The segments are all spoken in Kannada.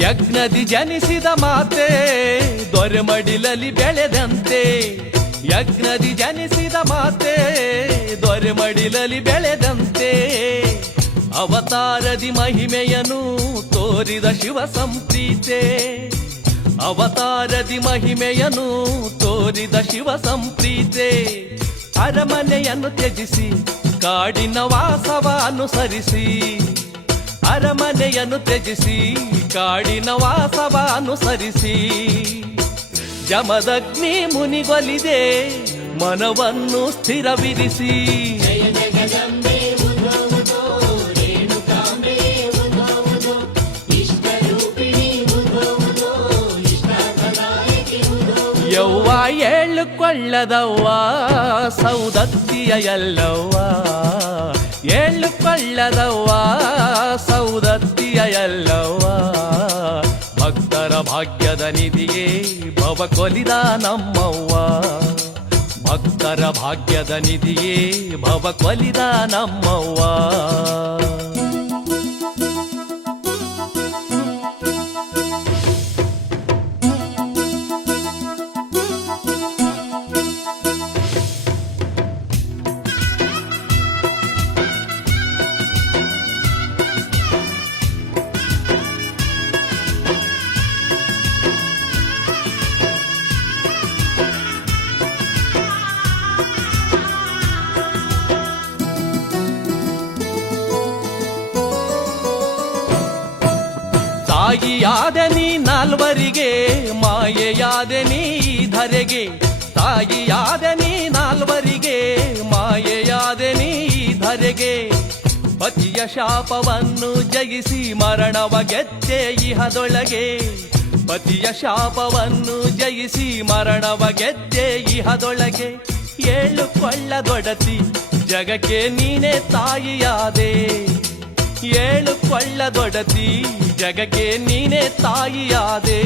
ಯಜ್ಞದಿ ಜನಿಸಿದ ಮಾತೆ ದೊರೆಮಡಿಲಲ್ಲಿ ಬೆಳೆದಂತೆ. ಯಜ್ಞದಿ ಜನಿಸಿದ ಮಾತೆ ದೊರೆಮಡಿಲಲ್ಲಿ ಬೆಳೆದಂತೆ. ಅವತಾರದಿ ಮಹಿಮೆಯನ್ನು ತೋರಿದ ಶಿವ ಸಂಪ್ರೀತೆ. ಅವತಾರದಿ ಮಹಿಮೆಯನ್ನು ತೋರಿದ ಶಿವ ಸಂಪ್ರೀತೆ. ಅರಮನೆಯನ್ನು ತ್ಯಜಿಸಿ ಕಾಡಿನ ವಾಸವ ಅನುಸರಿಸಿ. ಅರಮನೆಯನ್ನು ತ್ಯಜಿಸಿ ಕಾಡಿನ ವಾಸವ ಅನುಸರಿಸಿ. ಜಮದಗ್ನಿ ಮುನಿಗೊಲಿದೆ ಮನವನ್ನು ಸ್ಥಿರವಿರಿಸಿ. ಯವ್ವ ಏಳುಕೊಳ್ಳದವ್ವ ಸೌದತ್ತಿಯ ಎಲ್ಲವ್ವ. ಏಳುಕೊಳ್ಳದವ್ವ ಸೌದತ್ತಿಯ ಎಲ್ಲವ್ವ. ಭಕ್ತರ ಭಾಗ್ಯದ ನಿಧಿಯೇ ಭವ ಕೊಲಿದ ನಮ್ಮವ್ವ. ಭಕ್ತರ ಭಾಗ್ಯದ ನಿಧಿಯೇ ಭವ ಕೊಲಿದ ನಮ್ಮವ್ವ. ತಾಯಿಯಾದ ನೀ ನಾಲ್ವರಿಗೆ ಮಾಯೆಯಾದ ನೀ ಧರೆಗೆ. ತಾಯಿಯಾದ ನೀ ನಾಲ್ವರಿಗೆ ಮಾಯೆಯಾದ ನೀ ಧರೆಗೆ. ಪತಿಯ ಶಾಪವನ್ನು ಜಯಿಸಿ ಮರಣವ ಗೆದ್ದೆ ಇಹದೊಳಗೆ. ಪತಿಯ ಶಾಪವನ್ನು ಜಯಿಸಿ ಮರಣವ ಗೆದ್ದೆ ಇಹದೊಳಗೆ. ಏಳುಕೊಳ್ಳದೊಡತಿ ಜಗಕ್ಕೆ ನೀನೇ ತಾಯಿಯಾದೆ. ಏಳುಕೊಳ್ಳದೊಡತಿ ಜಗಕ್ಕೆ ನೀನೇ ತಾಯಿಯಾದೆ.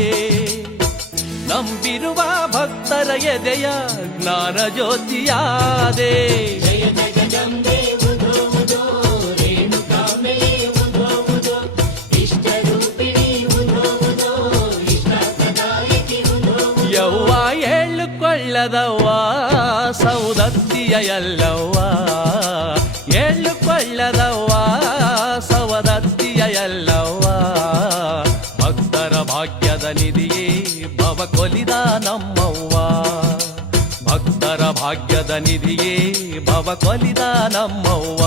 ನಂಬಿರುವ ಭಕ್ತರ ಎದೆಯ ಜ್ಞಾನ ಜ್ಯೋತಿಯಾದೆ. ಯವ್ವ ಏಳುಕೊಳ್ಳದವ್ವ ಸೌದತ್ತಿಯ ಎಲ್ಲವ್ವ. ಏಳುಕೊಳ್ಳದವ್ವ ಸವದತ್ತಿಯ ಎಲ್ಲವ್ವ. ಭಕ್ತರ ಭಾಗ್ಯದ ನಿಧಿಯೇ ಭವ ಕೊಲಿದ ನಮ್ಮವ್ವ. ಭಕ್ತರ ಭಾಗ್ಯದ ನಿಧಿಯೇ ಭವ ಕೊಲಿದ ನಮ್ಮವ್ವ.